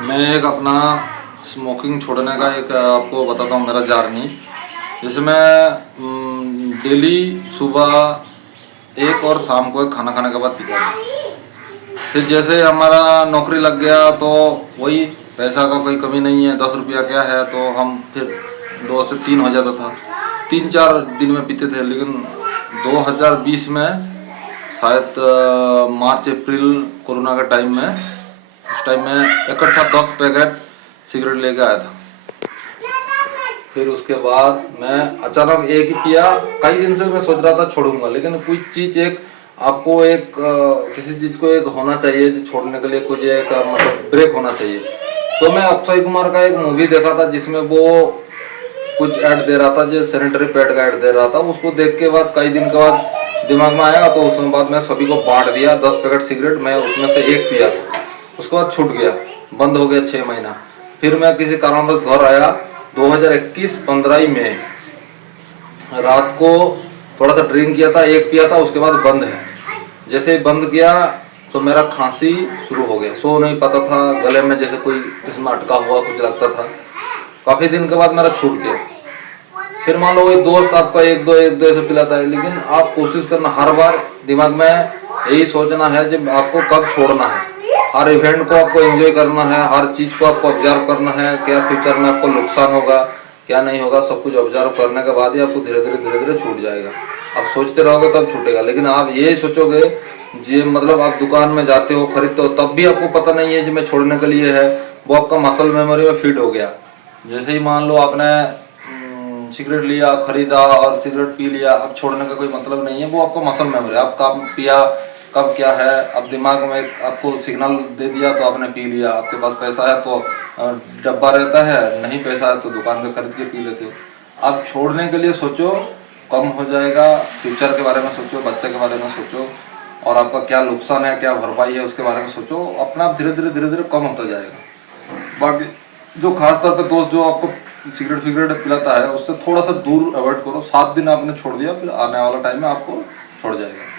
मैं एक अपना स्मोकिंग छोड़ने का एक आपको बताता हूँ मेरा जर्नी। जैसे मैं डेली सुबह एक और शाम को एक खाना खाने के बाद पीता था। फिर जैसे हमारा नौकरी लग गया तो वही पैसा का कोई कमी नहीं है, 10 रुपया क्या है, तो हम फिर 2 से 3 हो जाता था। 3-4 दिन में पीते थे। लेकिन 2020 में शायद मार्च अप्रैल कोरोना के टाइम में, उस टाइम में इकट्ठा 10 पैकेट सिगरेट लेके आया था। फिर उसके बाद मैं अचानक एक ही पिया। कई दिन से मैं सोच रहा था छोड़ूंगा, लेकिन कुछ चीज एक आपको एक किसी चीज को एक होना चाहिए जो छोड़ने के लिए, कुछ एक मतलब ब्रेक होना चाहिए। तो मैं अक्षय कुमार का एक मूवी देखा था जिसमें वो कुछ ऐड दे रहा था, जो सैनिटरी पैड का ऐड दे रहा था। उसको देख के बाद कई दिन के बाद दिमाग में आया, तो उसमें बाद मैं सभी को बांट दिया 10 पैकेट सिगरेट। मैं उसमें से एक पिया था, उसके बाद छूट गया, बंद हो गया 6 महीना। फिर मैं किसी कारणवश घर आया 2021 15 में, रात को थोड़ा सा ड्रिंक किया था, एक पिया था, उसके बाद बंद है। जैसे ही बंद किया तो मेरा खांसी शुरू हो गया, सो नहीं पाता था, गले में जैसे कोई इसमें अटका हुआ कुछ लगता था। काफी दिन के बाद मेरा छूट गया। फिर मान लो वही दोस्त आपका एक दो ऐसे पिलाता है, लेकिन आप कोशिश करना हर बार दिमाग में यही सोचना है जब आपको कब छोड़ना है। हर इवेंट को आपको एंजॉय करना है, हर चीज को आपको ऑब्जर्व करना है, क्या फ्यूचर में आपको नुकसान होगा क्या नहीं होगा, सब कुछ ऑब्जर्व करने के बाद ही आपको धीरे धीरे छूट जाएगा। आप सोचते रहोगे तब छूटेगा, लेकिन आप ये सोचोगे जी, मतलब आप दुकान में जाते हो खरीदते हो तब भी आपको पता नहीं है कि मैं छोड़ने के लिए है, वो आपका मसल मेमोरी में फिट हो गया। जैसे ही मान लो आपने सिगरेट लिया, खरीदा और सिगरेट पी लिया, अब छोड़ने का कोई मतलब नहीं है, वो आपको मसल मेमोरी, आप कब पिया कब क्या है, अब दिमाग में आपको सिग्नल दे दिया तो आपने पी लिया। आपके पास पैसा है तो डब्बा रहता है, नहीं पैसा है तो दुकान से खरीद के पी लेते हो। अब छोड़ने के लिए सोचो, कम हो जाएगा। फ्यूचर के बारे में सोचो, बच्चे के बारे में सोचो, और आपका क्या नुकसान है क्या भरपाई है उसके बारे में सोचो। अपना आप धीरे धीरे कम होता जाएगा। बाकी जो खास तौर पे दोस्त जो आपको सिगरेट फिगरेट पिलाता है उससे थोड़ा सा दूर अवॉइड करो। 7 दिन आपने छोड़ दिया, फिर आने वाला टाइम में आपको छोड़ जाएगा।